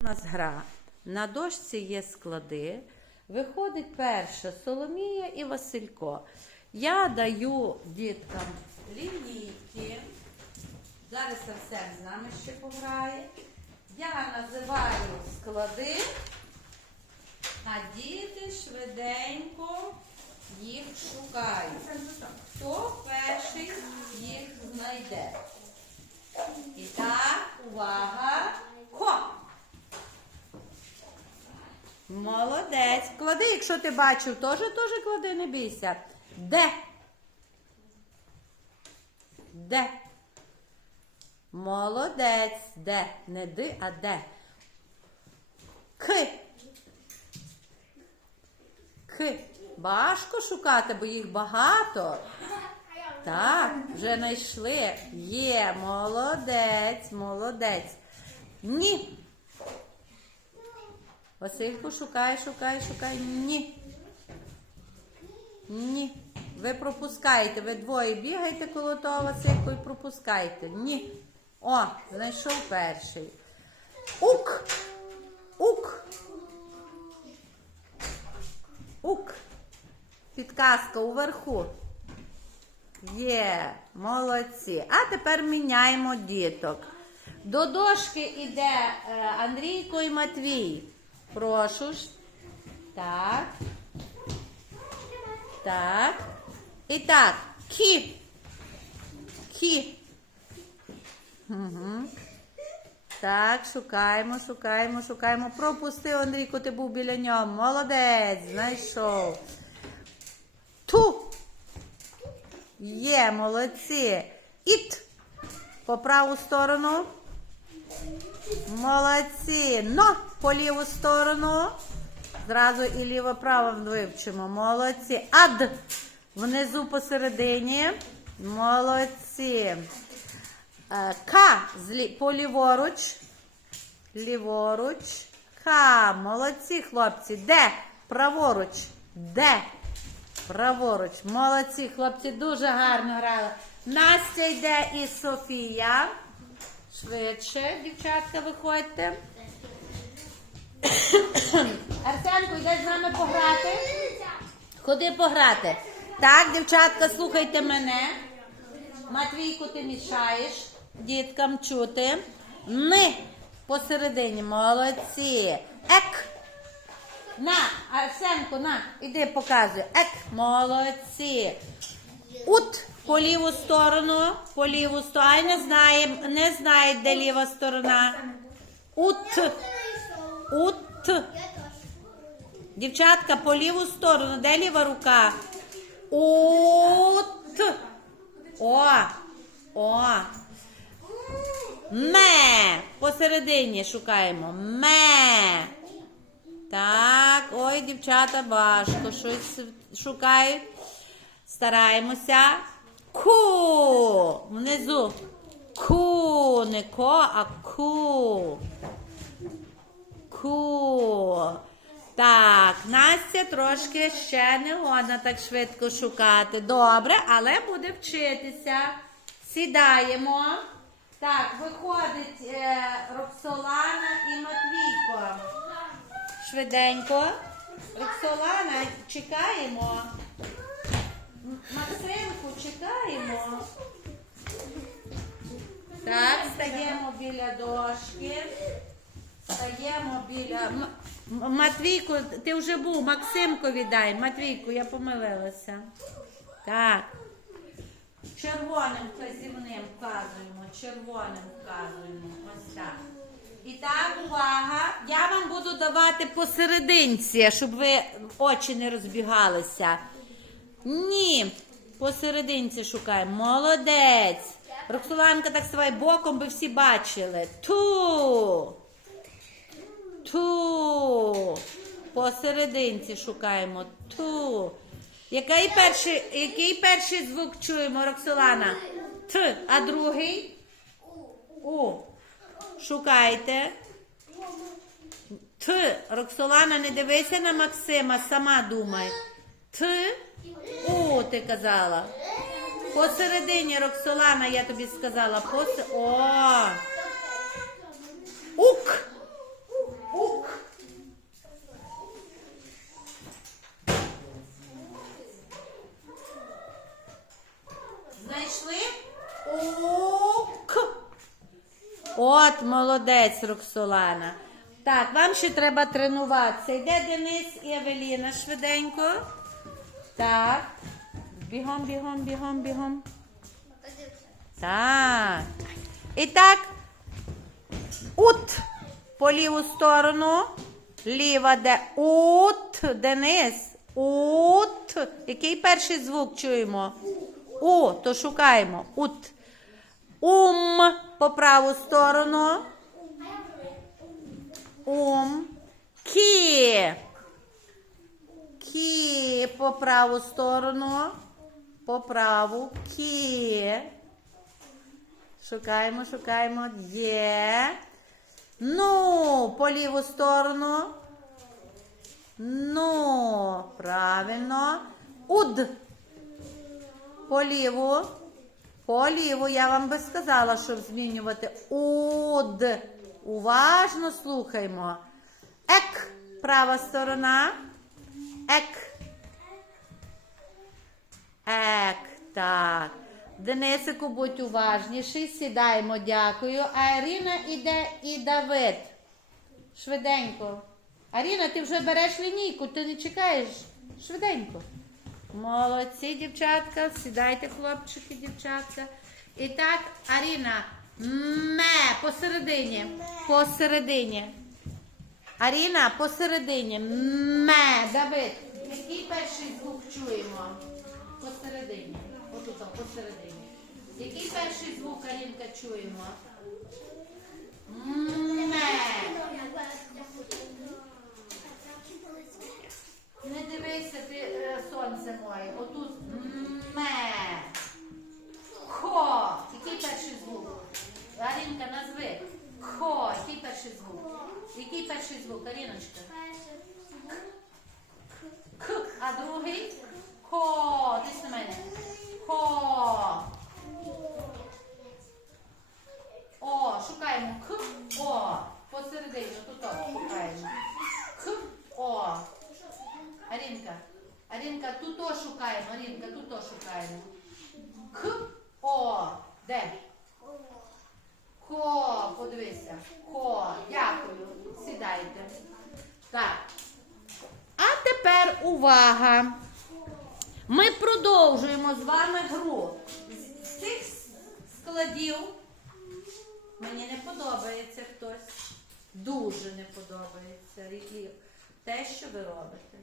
У нас гра. На дошці є склади. Виходить перша Соломія і Василько. Я даю діткам лінійки. Зараз Арсен з нами ще пограє. Я називаю склади, а діти швиденько їх шукають. Хто перший їх знайде? І так, увага! Хоп! Молодець. Клади, якщо ти бачив, теж теж клади, не бійся. Де? Де? Молодець. Де? Не ди, а де? К. К. Важко шукати, бо їх багато. Так, вже знайшли. Є, молодець, молодець. Ні. Васильку, шукай, шукай, шукай. Ні. Ні. Ви пропускаєте. Ви двоє бігаєте коло того Васильку і пропускаєте. Ні. О, знайшов перший. Ук. Ук. Ук. Підказка уверху. Є, молодці. А тепер міняємо діток. До дошки йде е, Андрійко і Матвій. Прошу ж. Так. Так. І так. Кі. Кі. Угу. Так, шукаємо, шукаємо, шукаємо. Пропустив, Андрійко, ти був біля нього. Молодець, знайшов. Ту. Є, молодці. Іт. По праву сторону. Молодці. Но по ліву сторону. Зразу і ліво-право вивчимо. Молодці. Ад. Внизу посередині. Молодці. Е, К по ліворуч. Ліворуч. К. Молодці, хлопці. Де? Праворуч. Де? Праворуч. Молодці, хлопці, дуже гарно грали. Настя йде і Софія. Швидше, дівчатка, виходьте. Арсенко, йдеш з нами пограти? Ходи пограти. Так, дівчатка, слухайте мене. Матвійку, ти мішаєш діткам чути. Ни посередині. Молодці. Ек. На, Арсенко, на, іди показуй. Ек, молодці. Ут по ліву сторону, по ліву сторону. Ай, не знає, не знає, де ліва сторона. Ут. Ут. Дівчатка, по ліву сторону, де ліва рука? Ут. О. О. Ме. Посередині шукаємо. Ме. Так, ой, дівчата, важко щось шукають. Стараємося. Ку. Внизу. Ку. Не ко, а ку. Ку. Так, Настя трошки ще не годна так швидко шукати. Добре, але буде вчитися. Сідаємо. Так, виходить е, Роксолана і Матвійко. Швиденько. Роксолана, чекаємо. Максимку, чекаємо. Так, стаємо біля дошки. Стаємо біля. Матвійку, ти вже був, Максимку віддай. Матвійку, я помилилася. Так. Червоним вказівним вказуємо, червоним вказуємо. Ось так. І так, увага. Я вам буду давати посерединці, щоб ви очі не розбігалися. Ні. Посерединці шукаємо. Молодець. Роксоланка так ставай боком, би всі бачили. Ту. Ту. Посерединці шукаємо. Ту. Який перший, який перший звук чуємо, Роксолана? Т. А другий? У. Шукайте. Т. Роксолана, не дивися на Максима, сама думай. Т. О, ти казала. Посередині Роксолана я тобі сказала. Посе... О! Ук! Ук! Знайшли? Ук! От молодець Роксолана. Так, вам ще треба тренуватися. Йде Денис і Евеліна швиденько. Так. Бігом, бігом, бігом, бігом. Так. І так. Ут по ліву сторону. Ліва де ут. Денис. Ут. Який перший звук чуємо? У, то шукаємо. Ут. Ум по праву сторону. Ум. Кі. Кі по праву сторону. По праву. Кі. Шукаємо, шукаємо. Є. Ну, по ліву сторону. Ну, правильно. Уд. По ліву. По ліву, я вам би сказала, щоб змінювати. Уд. Уважно слухаймо. Ек. Права сторона. Ек. Ек. Так. Денисику, будь уважніший. Сідаємо, дякую. А Аріна іде і Давид. Швиденько. Аріна, ти вже береш лінійку, ти не чекаєш. Швиденько. Молодці, дівчатка. Сідайте, хлопчики, дівчатка. І так, Аріна. Ме посередині. Посередині. Аріна, посередині. Ме. Давид. Який перший звук чуємо? Посередині. Отут, посередині. Який перший звук, Арінка, чуємо? Ме. Не дивися, ти е, сонце моє. Отут ме. Хо. Який перший звук? Арінка, назви. Хо. Який перший звук? Який перший звук, Аріночка? К. А другий? Хо. Ти на мене. Хо. О, шукаємо К. О. Посередині, тут шукаємо. К. О. Арінка. Арінка, тут о шукаємо. Арінка, тут о шукаємо. К. О. Де? Хо, подивися. Хо. Дякую. Сідайте. Так. А тепер увага. Ми продовжуємо з вами гру. З цих складів мені не подобається хтось. Дуже не подобається те, що ви робите.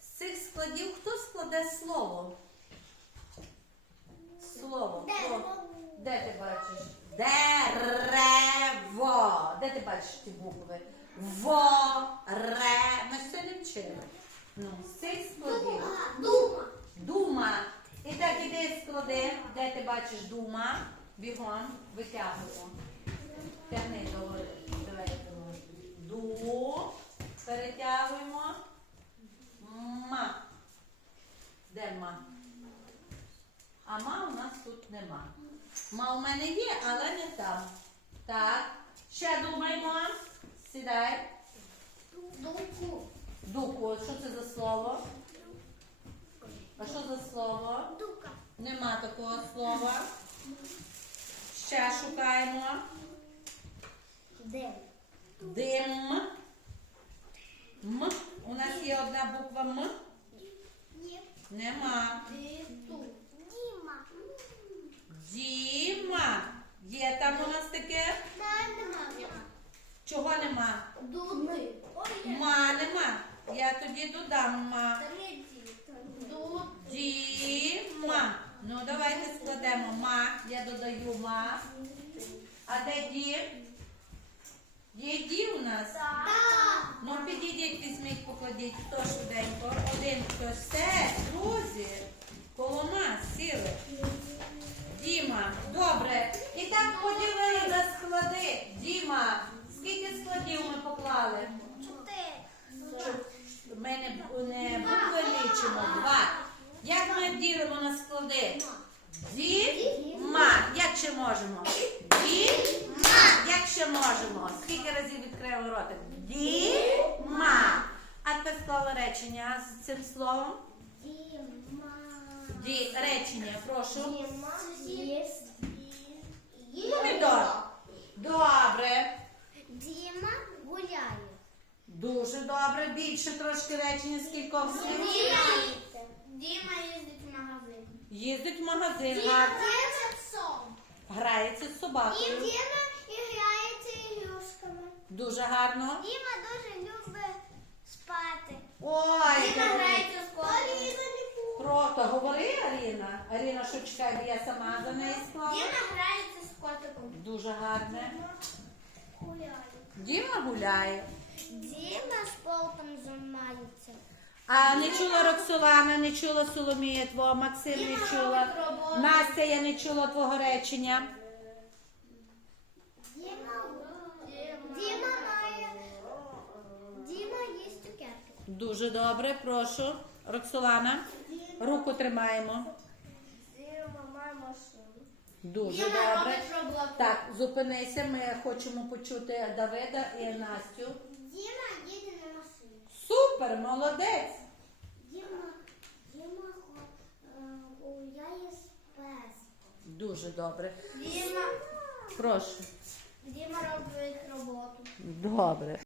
З цих складів хто складе слово? Слово. Хто? Де ти бачиш? Дерево. Де ти бачиш ті букви? Во, ре. Ми це не вчили. Ну, з цих складів. Дума. Дума. І так іди склади, де ти бачиш дума. Бігом витягуємо. Тягни до давай. Ду. Перетягуємо. Ма. Де ма? А ма у нас тут нема. Ма у мене є, але не там. Так. Ще думаємо. Сідай. Дуку. Дуку, що це за слово? А що за слово? Дука. Нема такого слова. Ще шукаємо. Дем. Дим. М. У нас є одна буква М. Ні. Нема. Диту. Діма. Діма. Є там у нас таке? Нема. Чого нема? Дуди. Ма нема. Я тоді додам ма. Дуд. Діма. Ну, давайте складемо ма. Я додаю ма. А де ді? Є ді у нас? Та. Ну, підійдіть, візьміть, покладіть, хто швиденько. Один хтось. Все, друзі, коло нас сіли. Діма, добре. І так поділили на склади. Діма, скільки складів ми поклали? Чотири. Ми не, не букви лічимо. Два. Як ми ділимо на склади? Діма. Як ще можемо? Діма. Як ще можемо? Скільки разів відкриємо ротик? Діма. А тепер склали речення з цим словом. Діма. Ді, речення, прошу. Діма. Єсть. Помідор. Добре. Діма гуляє. Дуже добре. Більше трошки речення з кількох слів. Діма їздить в магазин. Їздить в магазин, Діма гарно. грається псом. грається з І собакою. Діма грається ігрушками. Дуже гарно. Діма дуже. Ой, грається з котом. Круто, говори, Аріна. Аріна, що чекай, бо я сама за неї склала. Діма грається з котиком. Дуже гарне. Гуляє. Діма гуляє. Діма спортом займається. А не чула Роксолана, не чула Соломія твого, Максим не чула. Настя, я не чула твого речення. Діма, Діма має. Діма їсть цукерки. Дуже добре, прошу. Роксолана, руку тримаємо. Дуже добре. Так, зупинися, ми хочемо почути Давида і Настю. Діма їде на машині. Супер, молодець. Діма, Діма гуляє з песом. Дуже добре. Діма, Прошу. Діма робить роботу. Добре.